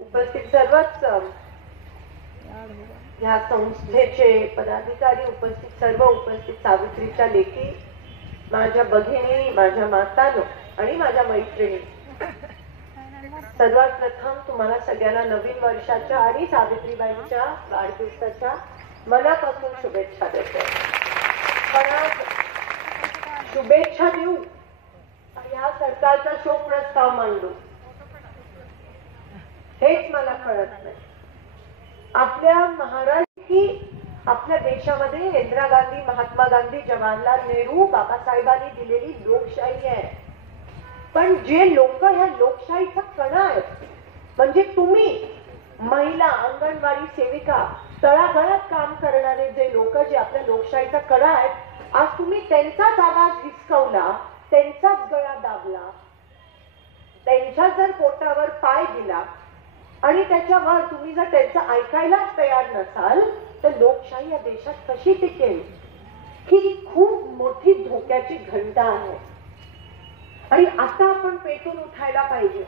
उपस्थित सर्वच या संस्थेचे पदाधिकारी, सर्व उपस्थित सावित्रीच्या लेखी, माझ्या भगिनी, माझ्या मातांनो आणि माझ्या मैत्रिणी, सर्वात प्रथम तुम्हाला सगळ्यांना नवीन वर्षाच्या आणि सावित्रीबाईंच्या वाढदिवसाच्या मनापासून शुभेच्छा देते. पण आज शुभेच्छा देऊ या सरकारचा शोक प्रस्ताव मांडू हेच मला कळत नाही. आपल्या महाराष्ट्र की आपल्या देशामध्ये इंदिरा गांधी, महात्मा गांधी, जवाहरलाल नेहरू, बाबासाहेबांनी दिलेली लोकशाही आहे. पण जे लोक ह्या लोकशाहीचा कणा आहेत, म्हणजे तुम्ही महिला, अंगणवाडी सेविका, तळागाळात काम करणारे जे लोक, जे आपल्या लोकशाहीचा कणा आहेत, आज तुम्ही त्यांचाच आवाज हिसकवला, त्यांचाच गळा दाबला, त्यांच्या जर पोटावर पाय दिला आणि त्याच्यावर तुम्ही जर त्यांचं ऐकायलाच तयार नसाल तर लोकशाही या देशात कशी टिकेल? ही खूप मोठी धोक्याची घंटा आहे आणि आता आपण पेटून उठायला पाहिजे.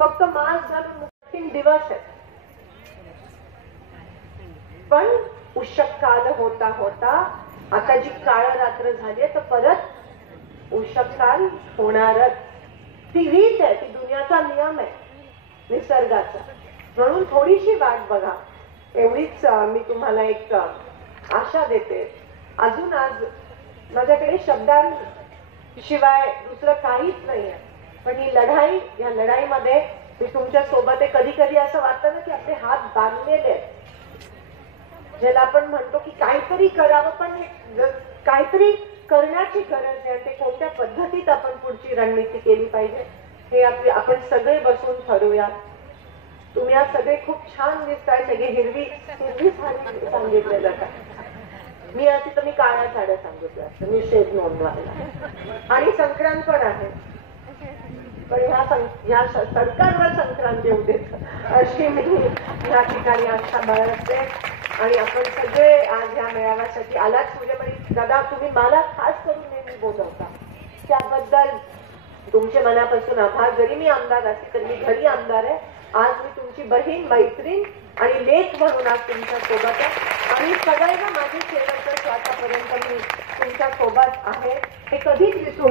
फक्त मास्क घालून 3 दिवस आहेत, पण उषक काल होता होता आता जी काळ रात्र झाली तर परत उषक काल होणारच. ती रीत आहे, ती दुनियाचा नियम आहे, निसर्गाचा. म्हणून थोडीशी वाट बघा, एवढीच मी तुम्हाला एक आशा देते. अजून आज माझ्याकडे शब्दांशिवाय दुसरं काहीच नाही आहे. पण ही लढाई, या लढाईमध्ये मी तुमच्या सोबत आहे. कधी कधी असं वाटतं ना की आपले हात बांधलेले आहेत, ज्याला आपण म्हणतो की काहीतरी करावं, पण काहीतरी करण्याची गरज आहे. ते कोणत्या पद्धतीत आपण पुढची रणनीती केली पाहिजे हे आपण सगळे बसून ठरवूया. तुम्ही आज सगळे खूप छान दिसताय, सगळे हिरवी साडी सांगितलेलं का? मी अशी तर मी काळ्या साड्या सांगितल्या असतं, निषेध नोंदवायला. आणि संक्रांत पण आहे, पण ह्या सरकारवर संक्रांत येऊ देत अशी मी या ठिकाणी आशा बाळगते. आणि आपण सगळे आज या मेळाव्यासाठी आलात. सूर्यमणी दादा, तुम्ही मला खास करून नेहमी बोलवता, त्याबद्दल तुमचे मनापासून आभार. जरी मी आमदार असते तरी मी घरी आमदार आहे. आज मी तुमची बहीण, मैत्रीण आणि लेक म्हणून आज तुमच्या सोबत आहे आणि सदैव माझी शेवटच्या श्वासापर्यंत मी तुमच्या सोबत आहे हे कधीच विसरू